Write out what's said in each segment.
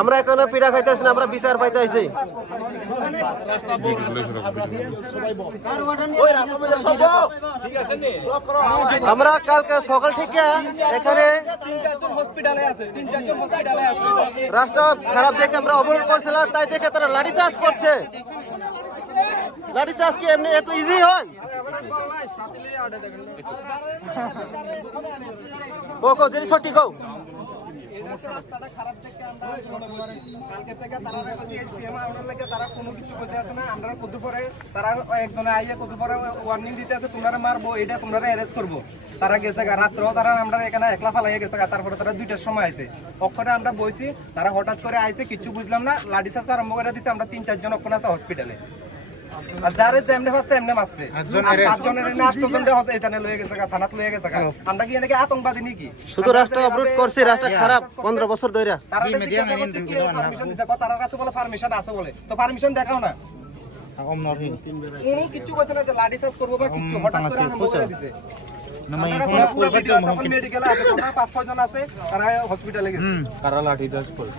আমরা এখনো পিঠা খাইতেছি না, আমরা বিচার পাইতে আইছি। আমরা কালকে সকাল থেকে এখানে রাস্তা খারাপ দেখে আমরা অবরোধ করছিলাম, তাই দেখে তারা লাঠিচার্জ করছে। লাঠিচার্জ কি এমনি এত ইজি হয়? কো জিনিস ঠিক কও। রাস্তাটা খারাপ দেখে আমরা কালকে থেকে তারা কোনো কিছু করতে আসে না। আমরা কত পরে তারা একজনে আইয়া কত পরে ওয়ার্নিং দিতে আছে, তোমরা মারবো, এটা তোমরা অ্যারেস্ট করবো। তারা গেছে গা রাত্র, তারা আমরা এখানে একলা ফালাইয়া গেছে গা। তারপরে তারা 2টার সময় আইছে, অক্ষরে আমরা বইছি, তারা হঠাৎ করে আইছে, কিছু বুঝলাম না, লাঠি চার্জ আরম্ভ করে দিছে। আমরা 3-4 জন অক্ষণ আছে হসপিটালে, আর যারে যেমনে পাচ্ছে এমনে মারছে। 8জনের এখানে লয়ে গেছে গা, থানাত লয়ে গেছে গা। আমরা কি এনেকে আতঙ্কবাদী নাকি? শুধু রাস্তা অবরোধ করছে, রাস্তা খারাপ 15 বছর ধরে। তারা পারমিশন দিছে, তারা কাছে বলে পারমিশন আছে বলে, তো পারমিশন দেখাও না। কোনো কিছু কইছে না যে লাঠি চার্জ করবো বা কিছু, হঠাৎ করে আরম্ভ করে দিছে। মেডিকেলে আছে, 5-6 জন আছে, তারা হসপিটালে গেছে।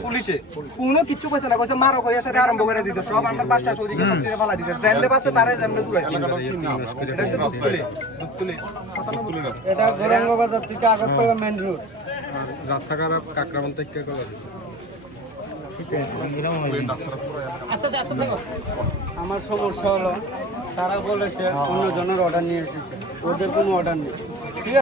পুলিশে কোনো কিছু কইছে না, কইছে মারো কইয়া সাথে আরম্ভ করে দিছে। সব আমরা 5টা ওদিকে সব দিয়ে ফালা দিছে। যেমনে পাচ্ছে তারে যেমনে দূরাইছে। এটা হচ্ছে দুধতুলি। এটা গোরাঙ্গ বাজার থেকে আগরতলা মেইন রোড। রাস্তা খারাপ, কাকরাবন থেকে কলা দিছে। আমার সমস্যা হলো, তারা বলেছে অন্য জনের অর্ডার নিয়ে এসেছে, ওদের কোনো অর্ডার নেই।